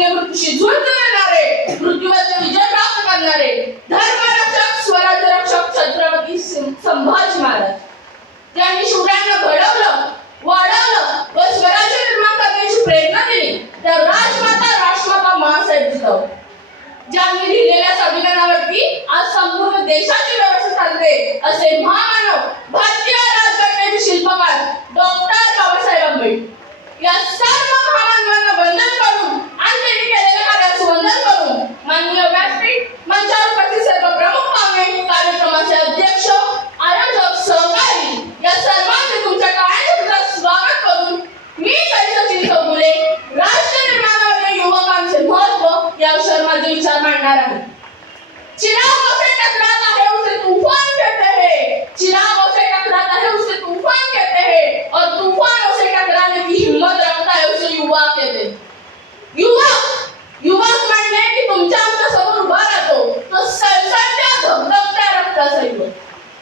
शून्य मृत्यूशी झुंज देणारे, मृत्यूवर विजय प्राप्त करणारे धर्मरक्षक, स्वराज्य रक्षक छत्रपती संभाजी महाराज, ज्यांनी शूरांना घडवलं, वाढवलं व स्वराज्य निर्माण करण्याची प्रेरणा दिली, त्या राष्ट्रमाता महासाहेब जिजाऊ, ज्यांनी लिहिलेल्या संविधानावरती आज संपूर्ण देशाची व्यवस्था चालते असे महामानव, भारतीय राज्यघटनेचे शिल्पकार डॉक्टर बाबासाहेब आंबेडकर, या सर्व महामानवांना वंदन करून आणि त्यांनी केलेल्या कार्याचे वंदन करून माननीय व्यासपीठ मंचावर उपस्थित सर्व प्रमुख पाहुणे, कार्यक्रमाचे अध्यक्ष, आयोजक, सहकारी या सर्वांचे तुमच्या टाळ्यांच्या स्वागत करून मी सचिन चौगुले राष्ट्र निर्माणामध्ये युवकांचे महत्व या विषयावर माझे विचार मांडणार आहे। चिराग से टकराता है उसे तूफान कहते हैं, चिराग से टकराता है उसे तूफान कहते हैं और तूफानों से टकराने की हिम्मत रखता है उसे युवा कहते हैं। युवक म्हणले की तुमच्या आमच्या समोर उभा राहतो तो सळसळत्या धगधगत्या रक्ताचा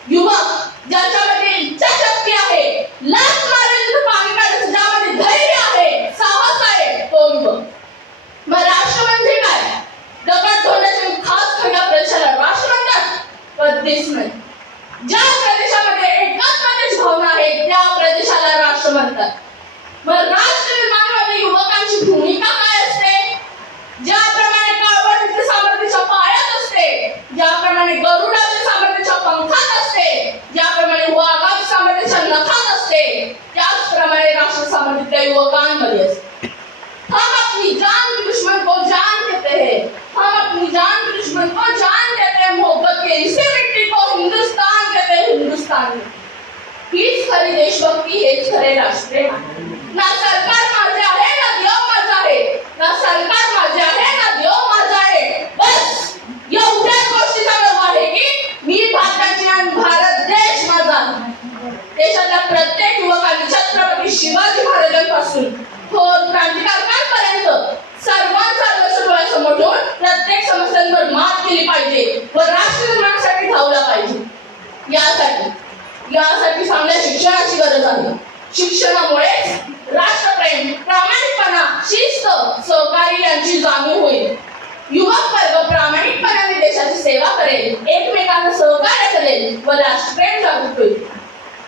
युवक, ज्याच्यामध्ये इच्छाशक्ती आहे, लाथ मारेल तर पाणी काढायचं, ज्यामध्ये धैर्य आहे, साहस आहे, तो युवक। मग राष्ट्र म्हणजे काय? दगड तोडण्याचे खास खड्या प्रदेशाला राष्ट्र म्हणतात? प्रदेश नाही। ज्या प्रदेशामध्ये एकात्मतेची भावना आहे त्या प्रदेशाला राष्ट्र म्हणतात। मग राष्ट्र निर्माणामध्ये युवकांची भूमिका काय असते? ज्याप्रमाणे कावड तिथे सामर्थ्याच्या पायात असते, ज्याप्रमाणे गरुडाचे सामर्थ्याच्या पंखात असते, ज्याप्रमाणे वाघाचे सामर्थ्याच्या नखात असते, त्याचप्रमाणे राष्ट्र सामर्थ्य त्या युवकांमध्ये असते। हम अपनी जान के दुश्मन को जान कहते हैं, हम अपनी जान के दुश्मन को जान कहते हैं, मोहब्बत के इसी मिट्टी को हिंदुस्तान कहते हैं, हिंदुस्तान। हीच खरी देशभक्ती, हेच खरे राष्ट्रीय। ना सरकार माझे आहे ना देव माझा आहे, ना सरकार माझे आहे ना देव माझा आहे, बस एवढ्याच गोष्टीचा व्यवहार आहे की मी भारताची आणि भारत देश माझा। देशातल्या प्रत्येक युवकाने छत्रपती शिवाजी महाराजांपासून थोर क्रांतिकारकांपर्यंत सर्वांचा आदर्श डोळ्यासमोर ठेवून प्रत्येक समस्यांवर मात केली पाहिजे व राष्ट्र निर्माणासाठी धावला पाहिजे। यासाठी चांगल्या शिक्षणाची गरज आहे। शिक्षणामुळे राष्ट्रप्रेम, प्रामाणिकपणा, शिस्त, सहकार्य यांची जाणीव होईल। युवक वर्ग प्रामाणिकपणाने देशाची सेवा करेल, एकमेकांना सहकार्य करेल व राष्ट्रप्रेम जागृत होईल।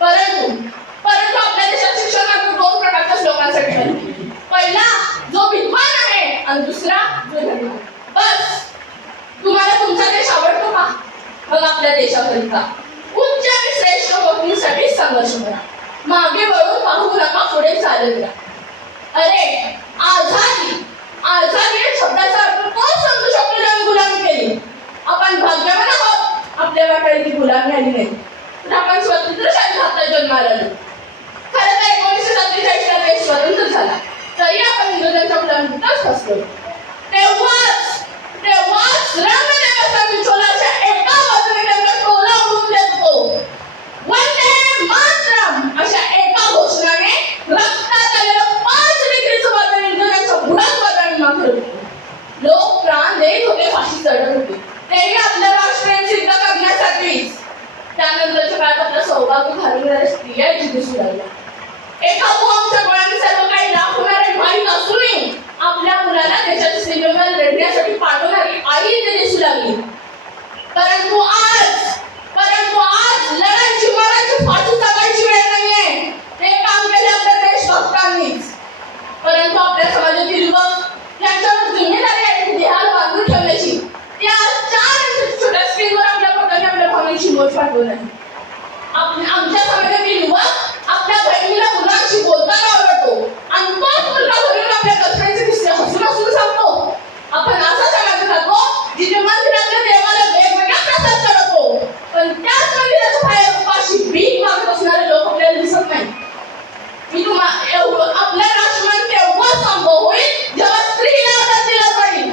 परंतु आपल्या देशात शिक्षण मात्र दोन प्रकारच्या लोकांसाठी आहे। पहिला जो विद्वान आहे आणि दुसरा जो धनी आहे। बस तुम्हाला तुमचा देश आवडतो का? मग आपल्या देशाकरिता उच्च आणि श्रेष्ठ गोष्टींसाठी संघर्ष करा, मागे वळून पाहू नका, पुढे चालत राहा। अरे आझादी या शब्दाचा अर्थ कोण समजू शकतो ज्याने गुलामी केली? आपण भाग्यवान आहोत, आपल्या वाट्याला ती गुलामी आली नाही, तर आपण स्वतंत्रशाही भारतात जन्माला आलो। खरं तर 1947 ला देश स्वतंत्र झाला, तरी आपण इंग्रजांच्या गुलामीतच फसलो। तेव्हाच रंगदेव चोलाच्या एका बाजूने त्यांचा टोला उडवून देतो, वंदे मातरम अशा एका घोषणाने रक्तात आलेलं 5 डिग्रीचं वादळ इंग्रजांच्या बुडात वादळी मात्र लोक प्राण देत होते, फाशी चढत होते, तेही आपल्या राष्ट्रीय सिद्ध करण्यासाठी। त्यानंतरच्या काळात आपलं सौभाग्य घालवणाऱ्या स्त्रिया दिसू लागल्या। एका बॉम्बच्या गोळ्याने सर्व काही लाख होणारे माहीत असूनही आपल्या मुलाला देशाच्या सीमेवर लढण्यासाठी पाठवणारी आई इथे दिसू लागली। परंतु आज लढायची, मारायची, फाशी टाकायची वेळ नाहीये। हे काम केले आपल्या देशभक्तांनीच। परंतु आपल्या समाजातील युवक यांच्यावर जिम्मेदारी आहे की देहाला बांधून ठेवण्याची। त्या 4 छोट्या स्क्रीनवर आपल्या पोटाने आपल्या भावनेची मोज पाठवून आहे। आमच्या समाजातील युवक आपल्या बहिणीला मुलांशी बोलताना आवडतो आणि तोच मुलगा घरून आपल्या गर्लफ्रेंडचे किस्से हसून हसून सांगतो। आपण असा समाज राहतो जिथे मंदिरातल्या देवाला वेगवेगळ्या प्रसाद चढवतो, पण त्याच मंदिराच्या बाहेर उपाशी भीक मागत असणारे लोक आपल्याला दिसत नाही। आपल्या राष्ट्रमान तेव्हा संभव होईल जेव्हा स्त्रीला आदर दिला जाईल।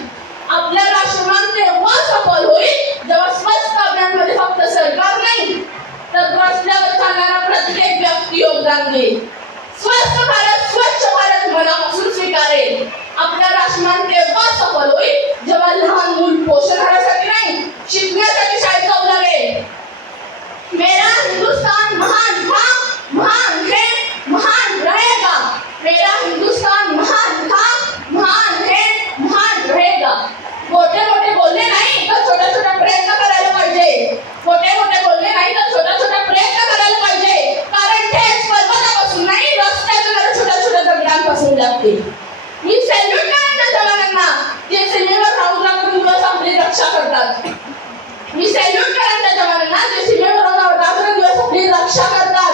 आपल्या राष्ट्रमान तेव्हा सफल होईल जेव्हा स्वस्त अभियानमध्ये फक्त सरकार नाही तर रस्त्यावर चालणारा लागते. मी सॅल्यूट करेन त्या जवानांना जे सीमेवर राहून दिवस आपली रक्षा करतात. मी सॅल्यूट करेन त्या जवानांना जे सीमेवर राहून दिवस आपली रक्षा करतात.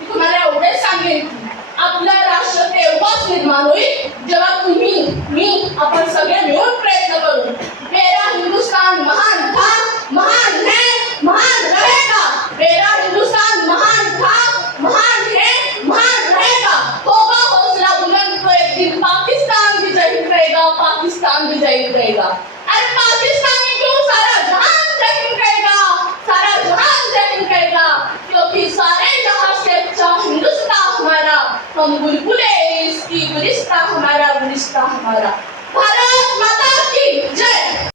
मी तुम्हाला एवढेच सांगेन की आपला राष्ट्र तेव्हाच निर्माण होईल जेव्हा तुम्ही मी आपण सगळे मिळून प्रयत्न करू. मेरा हिंदुस्तान महान था, महान है, महान रहेगा. मेरा हिंदुस्तान महान था, महान है, महान रहेगा. होगा हौसला बुलंद तो एक दिन पाकिस्तान विजयी रहेगा, पाकिस्तान विजयी रहेगा. अरे पाकिस्तानी क्यों, सारा जहान जय हिंद कहेगा, सारा जहान जय हिंद कहेगा. क्योंकि सारे जहां से अच्छा हिंदुस्तान हमारा, हम बुलबुले इसकी गुलिस्तां हमारा, गुलिस्तां हमारा. भारत